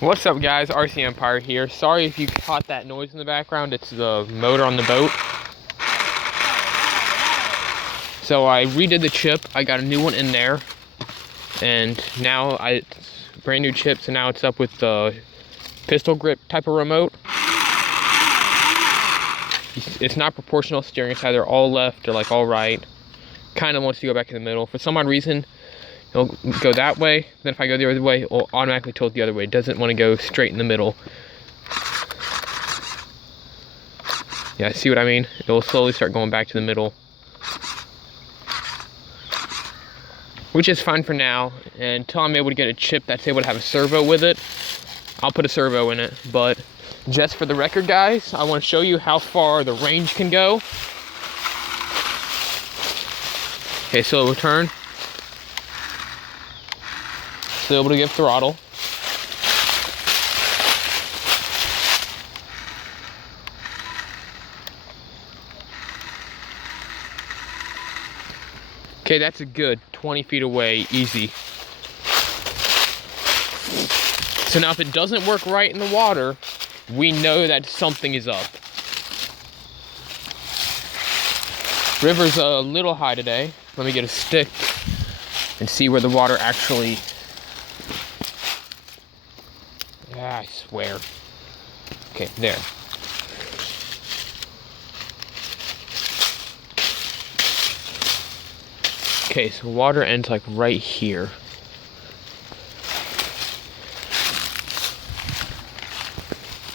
What's up guys, RC Empire here. Sorry if you caught that noise in the background, it's the motor on the boat. So I redid the chip, I got a new one in there. And now it's brand new chip, so now it's up with the pistol grip type of remote. It's not proportional steering, it's either all left or like all right. Kind of wants to go back in the middle. For some odd reason, it'll go that way, then if I go the other way, it'll automatically tilt the other way. It doesn't want to go straight in the middle. Yeah, see what I mean? It'll slowly start going back to the middle. Which is fine for now. And until I'm able to get a chip that's able to have a servo with it, I'll put a servo in it. But just for the record, guys, I want to show you how far the range can go. Okay, so it'll turn. Still able to give throttle. Okay, that's a good 20 feet away, easy. So now if it doesn't work right in the water, we know that something is up. River's a little high today. Let me get a stick and see where the water actually... I swear. Okay, there. Okay, so water ends like right here.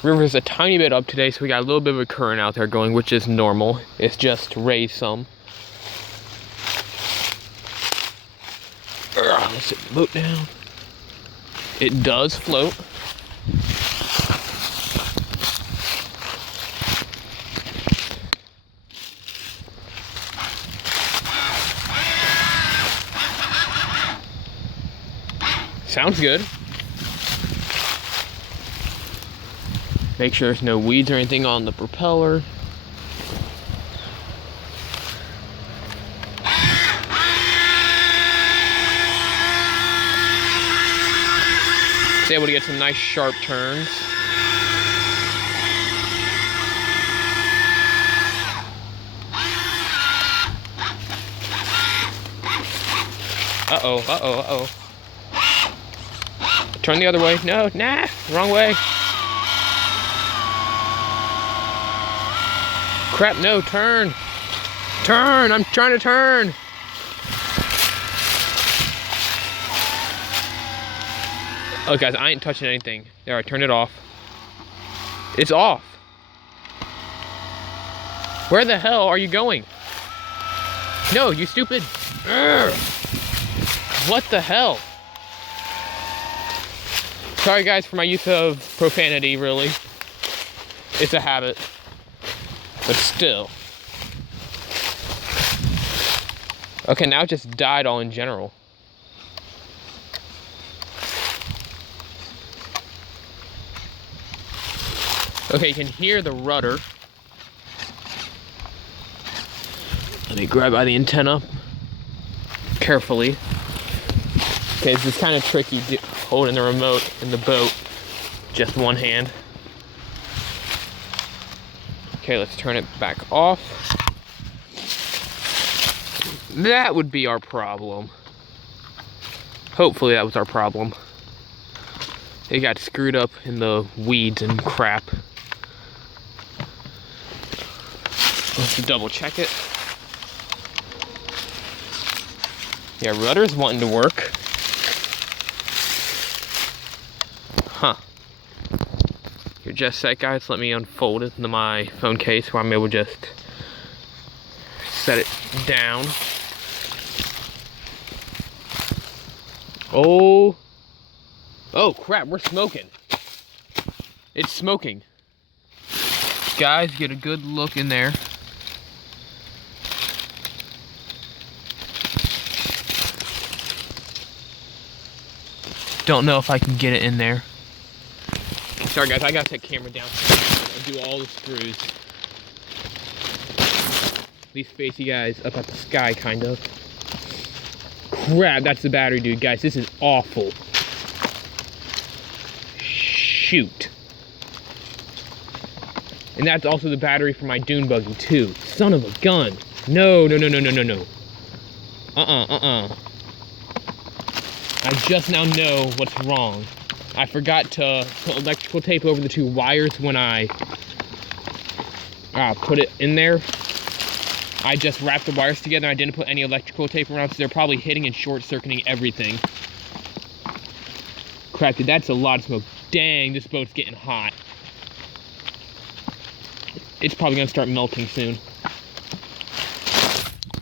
River's a tiny bit up today, so we got a little bit of a current out there going, which is normal. It's just raised some. Let's sit the boat down. It does float. Sounds good. Make sure there's no weeds or anything on the propeller. It's able to get some nice sharp turns. Uh-oh, uh-oh, uh-oh. Turn the other way. No, nah, wrong way. Crap, no, turn. Turn, I'm trying to turn. Oh, guys, I ain't touching anything. There, I turned it off. It's off. Where the hell are you going? No, you stupid. Urgh. What the hell? Sorry guys for my use of profanity, really. It's a habit. But still. Okay, now it just died all in general. Okay, you can hear the rudder. Let me grab by the antenna carefully. Okay, this is kind of tricky holding the remote in the boat, just one hand. Okay, let's turn it back off. That would be our problem. Hopefully that was our problem. It got screwed up in the weeds and crap. Let's double check it. Yeah, rudder's wanting to work. Huh. Here, just a sec, guys. Let me unfold it into my phone case where I'm able to just set it down. Oh. Oh, crap. We're smoking. It's smoking. Guys, get a good look in there. Don't know if I can get it in there. Sorry guys, I gotta take the camera down and do all the screws. These face you guys up at the sky, kind of. Crap, that's the battery, dude. Guys, this is awful. shoot. And that's also the battery for my dune buggy too. Son of a gun. No. I just now know what's wrong. I forgot to put electrical tape over the 2 wires when I put it in there. I just wrapped the wires together and I didn't put any electrical tape around, so they're probably hitting and short-circuiting everything. Crap, dude, that's a lot of smoke. Dang, this boat's getting hot. It's probably gonna start melting soon.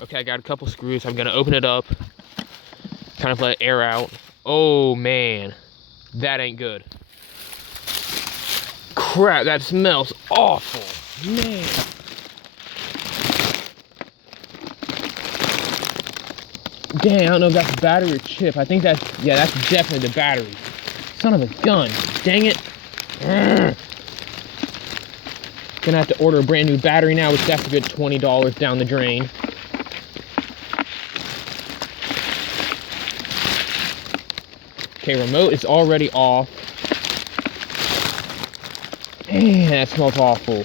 Okay, I got a couple screws. I'm gonna open it up. Kind of let air out. Oh man, that ain't good. Crap, that smells awful. Man. Dang, I don't know if that's a battery or chip. I think that's definitely the battery. Son of a gun. Dang it. Gonna have to order a brand new battery now, which that's a good $20 down the drain. Okay, remote is already off. Man, that smells awful.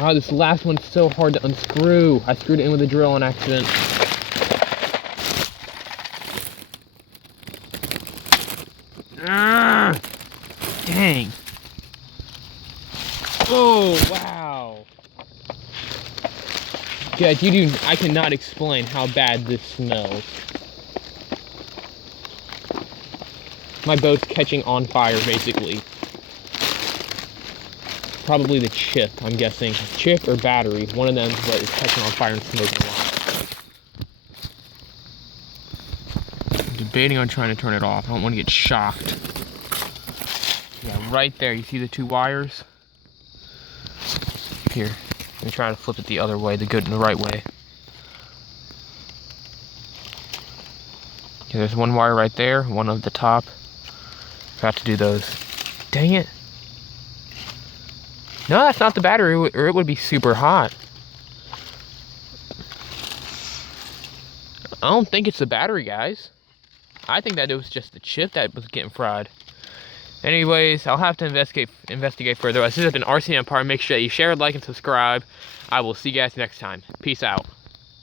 Oh, this last one's so hard to unscrew. I screwed it in with a drill on accident. Dang. Oh, wow. Yeah, I cannot explain how bad this smells. My boat's catching on fire, basically. Probably the chip, I'm guessing. Chip or battery, one of them, but it's catching on fire and smoking a lot. I'm debating on trying to turn it off. I don't want to get shocked. Yeah, right there, you see the 2 wires? Here. Let me try to flip it the other way, the right way. Okay, there's 1 wire right there, one at the top. Forgot to do those. Dang it. No, that's not the battery, or it would be super hot. I don't think it's the battery, guys. I think that it was just the chip that was getting fried. Anyways, I'll have to investigate further. This has been RC Empire. Make sure that you share, like, and subscribe. I will see you guys next time. Peace out.